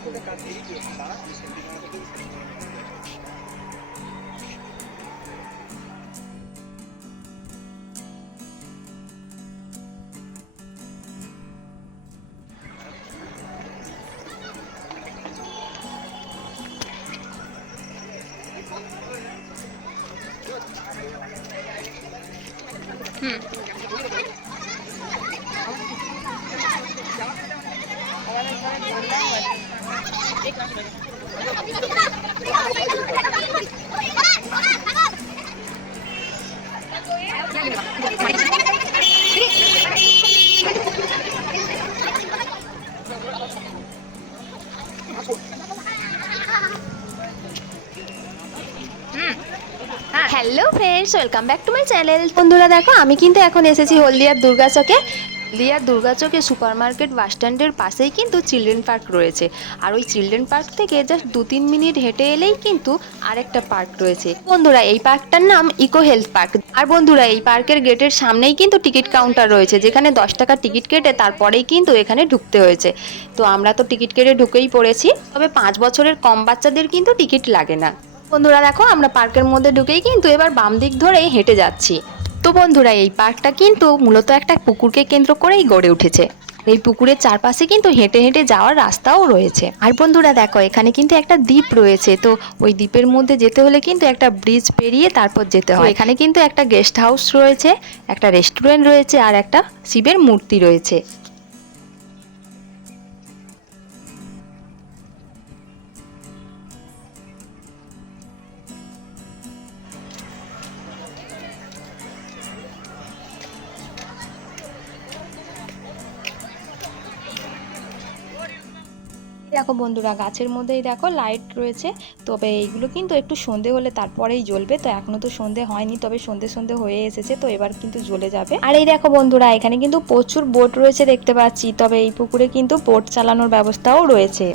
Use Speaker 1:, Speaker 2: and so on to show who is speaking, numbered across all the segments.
Speaker 1: Hello friends welcome back to my channel বন্ধুরা, দেখো, আমি কিন্তু এখন এসেছি হলদিয়ার দুর্গাচকে হলদিয়ার দুর্গাচকে সুপার মার্কেট বাস স্ট্যান্ডের পাশেই কিন্তু চিলড্রেন পার্ক রয়েছে। আর ওই চিলড্রেন পার্ক থেকে জাস্ট দু তিন মিনিট হেঁটে এলেই কিন্তু আরেকটা পার্ক রয়েছে। বন্ধুরা, এই পার্কটার নাম ইকো হেলথ পার্ক। আর বন্ধুরা, এই পার্কের গেটের সামনেই কিন্তু টিকিট কাউন্টার রয়েছে, যেখানে দশ টাকা টিকিট কেটে তারপরেই কিন্তু এখানে ঢুকতে হয়েছে। তো আমরা তো টিকিট কেটে ঢুকেই পড়েছি, তবে পাঁচ বছরের কম বাচ্চাদের কিন্তু টিকিট লাগে না। বন্ধুরা দেখো, আমরা পার্কের মধ্যে ঢুকেই কিন্তু এবার বাম দিক ধরেই হেঁটে যাচ্ছি। তো বন্ধুরা, এই পার্কটা কিন্তু মূলত একটা পুকুরকে কেন্দ্র করেই গড়ে উঠেছে। এই পুকুরের চারপাশে কিন্তু হেঁটে হেঁটে যাওয়ার রাস্তাও রয়েছে। আর বন্ধুরা দেখো, এখানে কিন্তু একটা দ্বীপ রয়েছে। তো ওই দ্বীপের মধ্যে যেতে হলে কিন্তু একটা ব্রিজ পেরিয়ে তারপর যেতে হয়। এখানে কিন্তু একটা গেস্ট হাউস রয়েছে, একটা রেস্টুরেন্ট রয়েছে, আর একটা শিবের মূর্তি রয়েছে। দেখো বন্ধুরা, গাছের মধ্যেই দেখো লাইট রয়েছে। তবে এইগুলো কিন্তু একটু সন্ধে হলে তারপরেই জ্বলবে। তো এখনও তো সন্ধে হয়নি, তবে সন্ধে সন্ধে হয়ে এসেছে, তো এবার কিন্তু জ্বলে যাবে। আর এই দেখো বন্ধুরা, এখানে কিন্তু প্রচুর বোট রয়েছে দেখতে পাচ্ছি, তবে এই পুকুরে কিন্তু বোট চালানোর ব্যবস্থাও রয়েছে।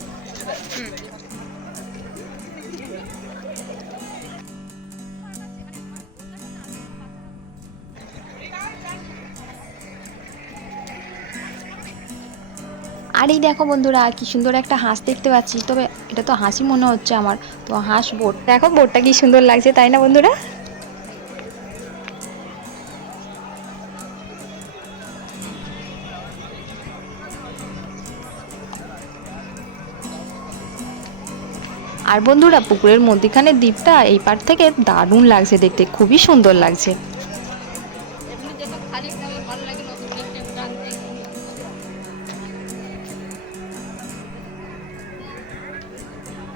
Speaker 1: আর এই দেখো বন্ধুরা, কি সুন্দর একটা হাঁস দেখতে পাচ্ছি। তবে এটা তো হাসি মনে হচ্ছে আমার, তো হাঁস বোট। দেখো, বোটটা কি সুন্দর লাগছে, তাই না বন্ধুরা? আর বন্ধুরা, পুকুরের মধ্যিখানে দ্বীপটা, এই পার থেকে দারুণ লাগছে দেখতে, খুবই সুন্দর লাগছে।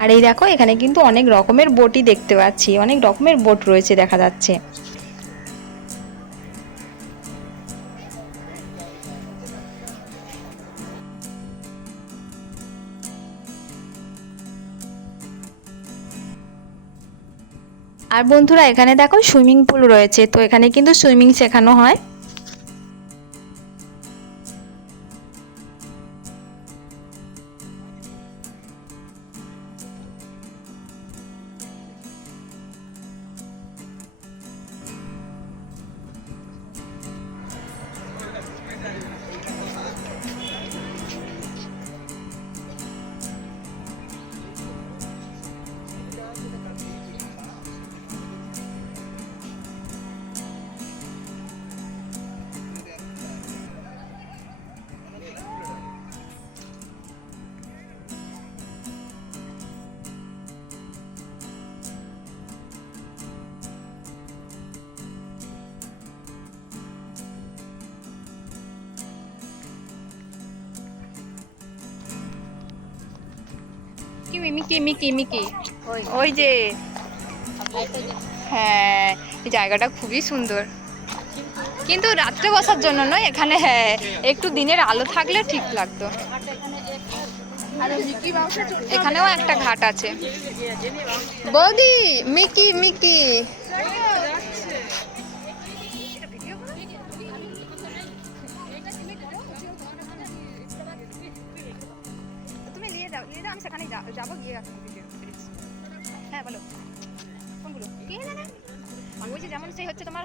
Speaker 1: আর এই দেখো, এখানে কিন্তু অনেক রকমের বোটই দেখতে পাচ্ছি। অনেক রকমের বোট রয়েছে দেখা যাচ্ছে। আর বন্ধুরা, এখানে দেখো, সুইমিং পুল রয়েছে। তো এখানে কিন্তু সুইমিং শেখানো হয়।
Speaker 2: মিকি মিকি মিকি ওই। যে। হ্যাঁ জায়গাটা খুবই সুন্দর। কিন্তু রাত্রে বসার জন্য নয় এখানে হ্যাঁ একটু দিনের আলো থাকলে ঠিক লাগতো। এখানেও একটা ঘাট আছে। বৌদি মিকি মিকি যাব গিয়ে এখন ভিডিও হ্যাঁ বলো। কোনগুলো? কে জানে আমি বলছি যেমন সেই হচ্ছে তোমার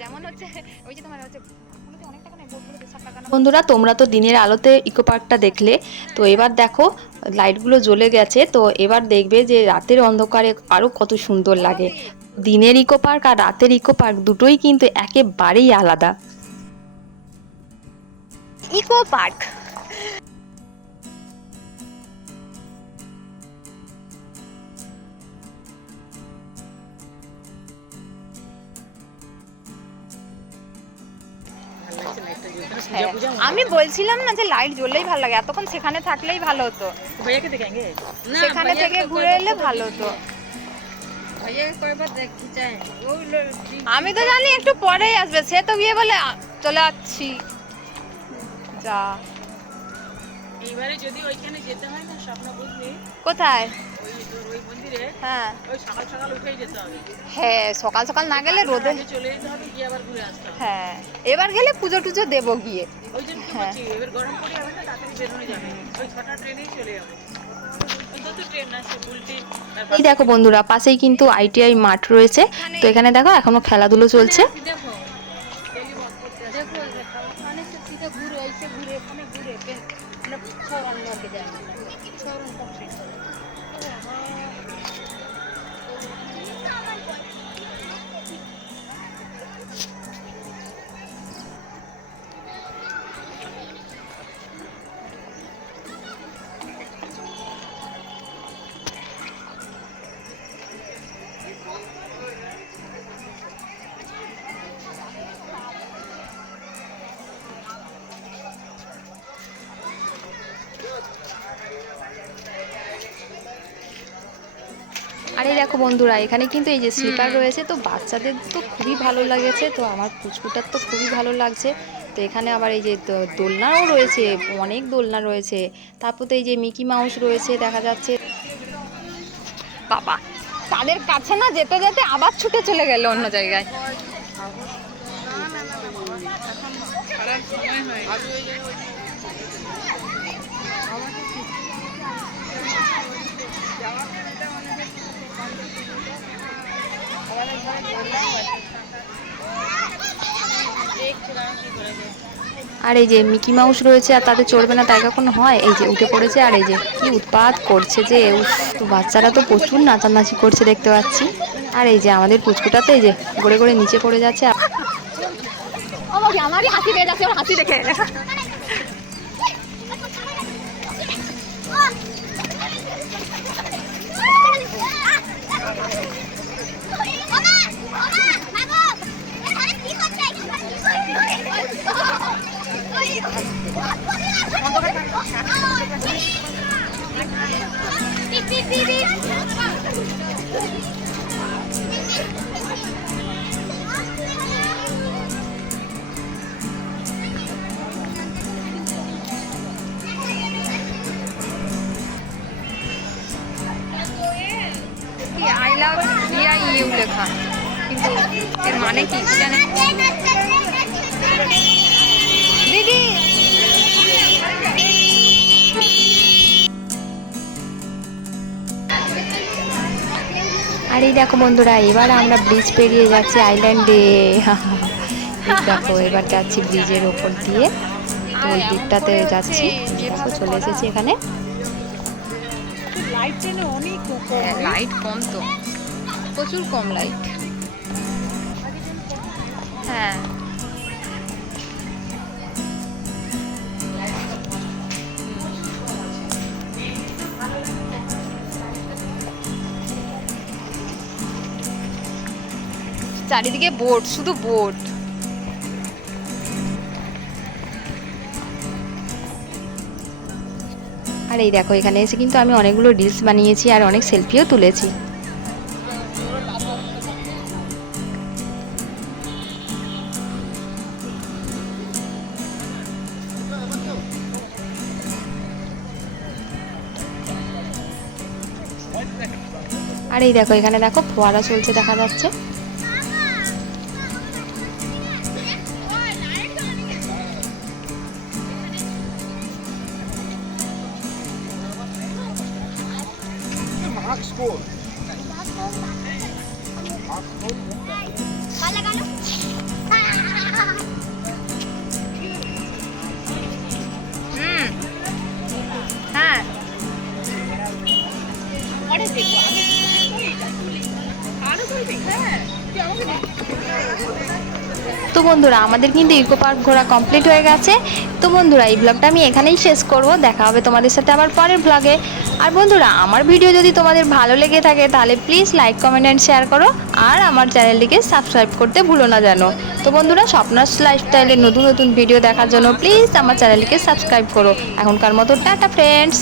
Speaker 2: যেমন হচ্ছে ওই যে তোমার হচ্ছে
Speaker 1: বন্ধুরা তোমরা তো দিনের আলোতে ইকো পার্কটা দেখলে তো এবার দেখো লাইটগুলো জ্বলে গেছে তো এবার দেখবে যে রাতের অন্ধকারে আরও কত সুন্দর লাগে। দিনের ইকো পার্ক আর রাতের ইকো পার্ক দুটোই কিন্তু একেবারেই আলাদা।
Speaker 2: Eco Park. আমি বলছিলাম না যে লাইট জ্বললেই ভালো লাগে এতক্ষণ সেখানে থাকলেই ভালো হতো। সেখানে থেকে ঘুরে এলে ভালো হতো। আমি তো জানি একটু পরেই আসবে সে তো গিয়ে বলে চলে আসছি। যা।
Speaker 3: এইবারে যদি ওইখানে যেতে হয় না স্বপ্ন বুঝলি
Speaker 2: কোথায়? হ্যাঁ। হ্যাঁ সকাল সকাল না গেলে রোদে হ্যাঁ এবার গেলে পুজো টুজো দেবো গিয়ে। হ্যাঁ।
Speaker 1: এই দেখো বন্ধুরা পাশেই কিন্তু আইটিআই মাঠ রয়েছে। তো এখানে দেখো এখনও খেলাধুলো চলছে।
Speaker 3: 我吗？你怎么
Speaker 1: এই দেখো বন্ধুরা এখানে কিন্তু এই যে স্লিপার রয়েছে তো বাচ্চাদের তো খুবই ভালো লাগেছে তো আমার পুচকুটার তো খুবই ভালো লাগছে। তো এখানে আবার এই যে দোলনাও রয়েছে অনেক দোলনা রয়েছে। তারপর তো এই যে মিকি মাউস রয়েছে দেখা যাচ্ছে।
Speaker 2: বাবা তাদের কাছে না যেতে যেতে আবার ছুটে চলে গেল অন্য জায়গায়।
Speaker 1: আর এই যে মিকি মাউস রয়েছে আর তাদের চড়বে না তাই কখন হয়? এই যে উঠে পড়েছে আর এই যে কি উৎপাত করছে যে তো বাচ্চারা তো প্রচুর নাচানাচি করছে দেখতে পাচ্ছি। আর এই যে আমাদের পুচকুটা তো এই যে গড়ে গড়ে নিচে পড়ে যাচ্ছে
Speaker 2: আমারই হাসি পেয়ে যাচ্ছে হাসি দেখে। ইউ লেখা। কিন্তু এর মানে কি? জানে দিদি!
Speaker 1: আর এই দেখো বন্ধুরা এবার আমরা ব্রিজ পেরিয়ে যাচ্ছি আইল্যান্ডে দেখো এবার যাচ্ছি ব্রিজের ওপর দিয়ে। তো ওই দিকটাতে যাচ্ছি। দেখো চলে এসেছি এখানে।
Speaker 3: লাইট
Speaker 2: লাইট কম তো। প্রচুর কম লাইট হ্যাঁ। চারিদিকে বোট শুধু বোট
Speaker 1: আর এই দেখো, এখানে এসে কিন্তু আমি অনেকগুলো রিলস বানিয়েছি আর অনেক সেলফিও তুলেছি। আর এই দেখো এখানে দেখো ফোয়ারা চলছে দেখা যাচ্ছে। বন্ধুরা, আমাদের কিন্তু ইকো পার্ক ঘোরা কমপ্লিট হয়ে গেছে। তো বন্ধুরা, এই ব্লগটা আমি এখানেই শেষ করব। দেখা হবে তোমাদের সাথে আবার পরের ব্লগে। আর বন্ধুরা, আমার ভিডিও যদি তোমাদের ভালো লেগে থাকে, তাহলে please like comment and share করো। আর আমার চ্যানেলটিকে সাবস্ক্রাইব করতে ভুলো না জানো তো বন্ধুরা, স্বপ্নাস লাইফস্টাইলের নতুন নতুন ভিডিও দেখার জন্য প্লিজ আমার চ্যানেলটিকে সাবস্ক্রাইব করো। এখনকার মতো টাটা ফ্রেন্ডস